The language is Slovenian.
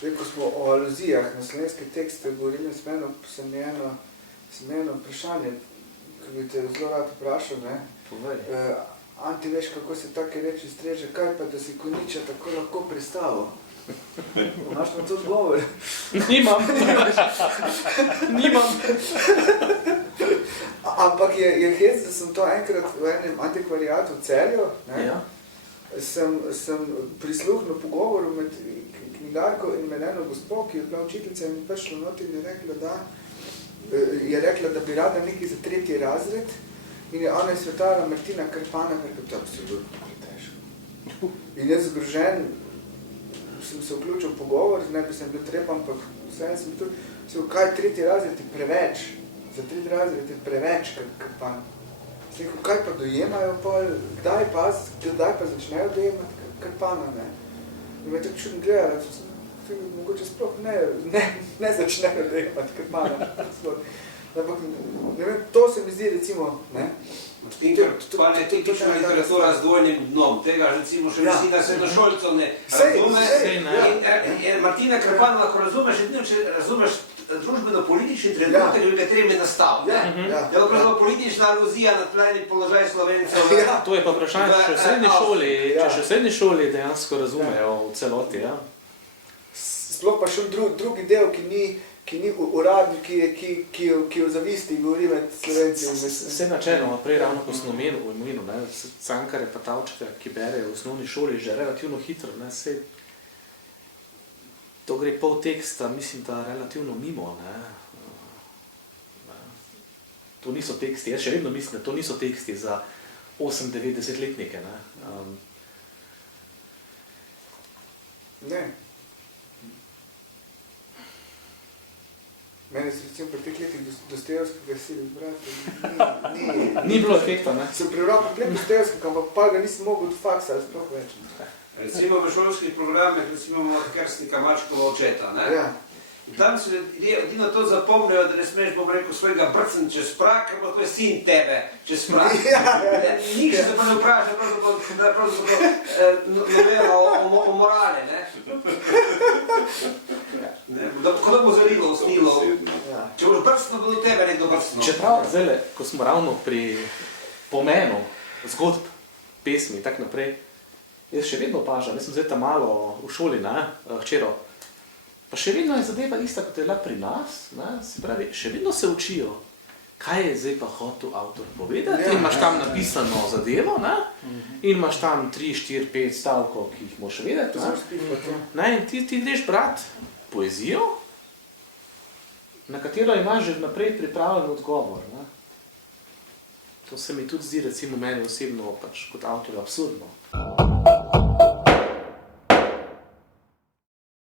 Zdaj, ko smo o aluzijah na slovenske tekste govorili, sem eno vprašanje, ki bi te zelo rad vprašal, ne? Anti, veš, kako se take reči streže, kaj pa, da si konjiča tako lahko pristavil? Imaš na to odgovor? Nimam. Ampak je hec, da sem to enkrat v enem antikvariatu v Celju, ne? Ja. Sem prisluhnil pogovoru med knjigarko in med eno gospo, ki je bila učiteljica in mi prišla not in je rekla, da bi rada nekaj za 3. razred in je ona izsvetala Martina Krpana, ker je to absolutno težko. In jaz zgrožen sem se vključil v pogovor, ne bi sem bil treba, ampak vseeno sem tu, kaj 3. razred je preveč, za 3. razred je preveč Krpan. Kaj pa dojemajo pol, kdaj pa začnejo dojemati Krpana, ne? In me tako čudno gledala, mogoče sploh ne začnejo dojemati Krpana. Ampak, ne vem, to se mi zdi recimo, ne? In Krpan je tipična literatura z dvojnim dnom, tega recimo še vsina srednjošolcev ne razume. In Martina Krpan lahko razumeš, edino, če razumeš družbeno-politični trenutek, v katerem je nastal. Je pravzaprav politična aluzija na tlajni položaj Slovencev. To je pa vprašanje, če še v srednji šoli dejansko razumejo v celoti. Sploh pa še drugi del, ki ni uradni, ki je v zavisti, govori med Slovenci. Vse načelno, prej ravno ko sem omenil, Cankar pa Tavčarja, ki berejo v osnovni šoli že relativno hitro, to gre pol teksta, mislim, da relativno mimo, ne. To niso teksti, jaz še vedno mislim, da to niso teksti za 8-90-letnike, ne. Ne. Mene se recimo pri teh letih Dostojevskega sili izbrati, ni bilo efekta, ne. Sem prebral pogled Dostojevskega, ampak pa ga nisem mogel od faksa, ali sploh več. Recimo v šolskih programih, recimo imamo Kerstika Mačkova očeta, ne? Ja. In tam se edino to zapomnijo, da ne smeš, bom rekel, svojega brcen čez prak, ampak to je sin tebe čez prak. Nik se pa ne vpraša, pravzaprav novela o morale, ne? Kako da bo zalilo, osnilo. Če boš brcno, bo do tebe nekdo brcno. Čeprav, zdajle, ko smo ravno pri pomenu zgodb, pesmi in tak naprej, jaz še vedno opažam, jaz sem zdaj tam malo v šoli, hčero, pa še vedno je zadeva ista, kot je bila pri nas, se pravi, še vedno se učijo, kaj je zdaj pa hotel avtor povedati, in imaš tam napisano zadevo, in imaš tam 3, 4, 5 stavkov, ki jih moraš vedeti, in ti greš brati poezijo, na katero imaš že vnaprej pripravljen odgovor. To se mi tudi zdi, recimo, meni osebno, kot avtorju absurdno.